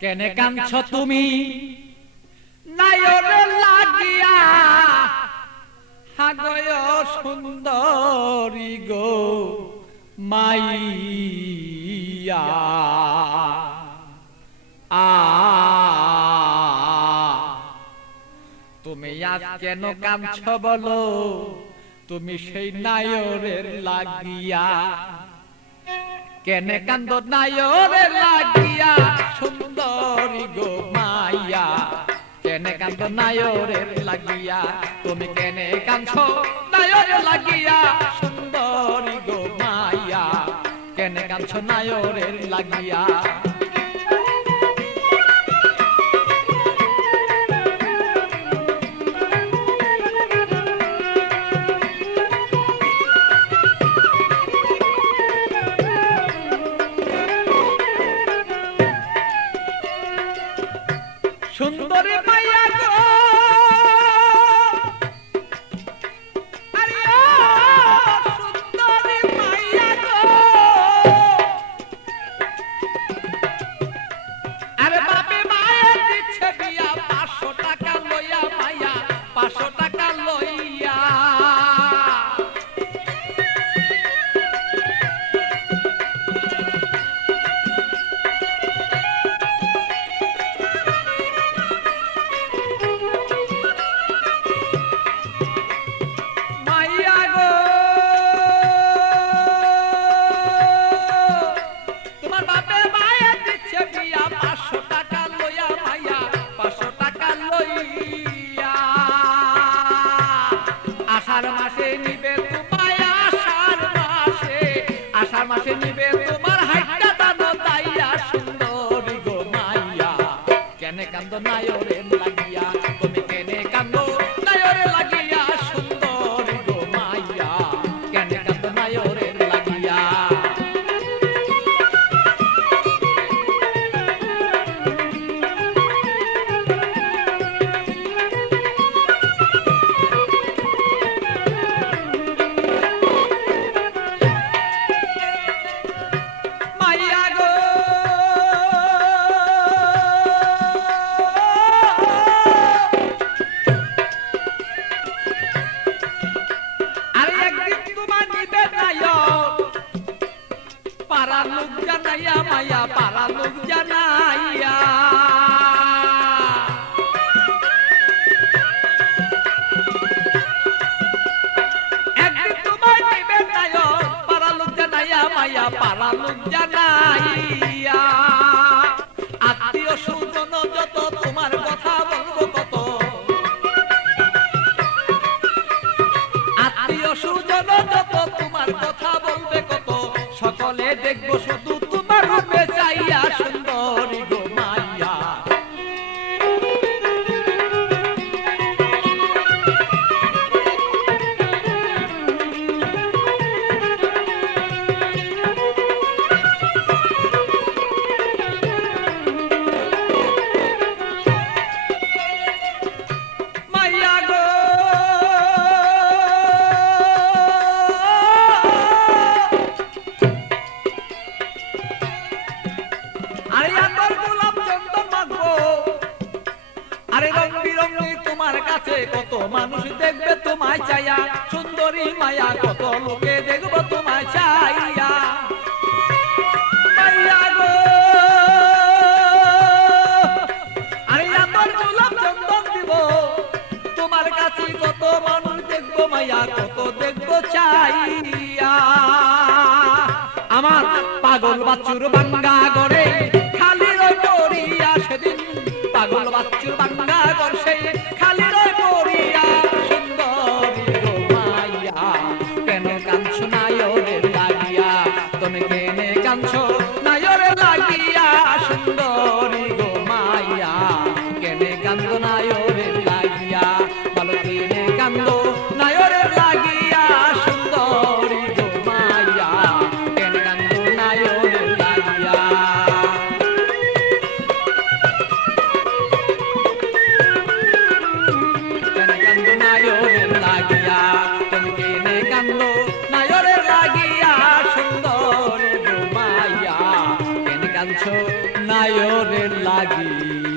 কেনে কাঁদছ তুমি নায়রে লাগিয়া হাগয় সুন্দরী গো মাইয়া তুমি আজ কেন কাঁদছ বলো তুমি সেই নায়রের লাগিয়া কেনে কান্দ নায়রের লাগিয়া সুন্দরী গো মাইয়া কেনে কান্দ নায়রের লাগিয়া তুমি কেনে কাঁদছ নায়রের লাগিয়া সুন্দরী গো মাইয়া কেনে কাঁদছ নায়রের লাগিয়া সুন্দরী মাইয়া গো আরে ও সুন্দরী মাইয়া গো আরে বাপে মায়া দিচ্ছে বিয়া 500 টাকা লইয়া মাইয়া 500 টাকা লইয়া আষাঢ় মাসে নিবে তোমার হাইটা দানো তাইয়া সুন্দরী গো মাইয়া কেনে কান্দ নায়রের লাগিয়া তুমি কেনে কান্দ নায়রের লাগিয়া সুন্দরী গো মাইয়া কেনে কান্দ নায়রের লাগিয়া পারা লোক জানাইয়া মাইয়া পারা লোক জানাইয়া একদিন তোমায় নিবে নায়ক পারা লোক জানাইয়া মাইয়া পারা লোক জানাইয়া আত্মীয় স্বজন যত তোমার কথা বলবো কত আত্মীয় স্বজন যত তোমার কথা বলবে কত সকলে দেখবো শুধু তোমার রূপে চাইয়া সুন্দরী গো মাইয়া মাইয়া গো তোমার কাছে কত মানুষ দেখবে তোমায় চাইয়া সুন্দরী মায়া কত লোকে দেখবো তোমায় চাইয়া মাইয়া গো আরে আমার গোলাপ চন্দন দিব তোমার কাছে কত মানুষ দেখবো মায়া কত দেখবো চাইয়া আমার পাগল বাচ্চুর বাঙ্গা গড়ে খালি রই পড়িয়া সেদিন পাগল বাচ্চুর বাঙ্গা গড় সেই খালি রই পড়িয়া সুন্দরী গো মাইয়া কেন কাঁদছ নায়রের লাগিয়া তুমি কেনে কাঁদছ নায়রের লাগিয়া সুন্দরী গো মাইয়া কেনে কান্দ নায়রের লাগিয়া বলো কেনে কান্দ নায়রের লাগিয়া সুন্দরী গো মাইয়া কেনে কান্দ নায়রের লাগিয়া নায়রের লাগিয়া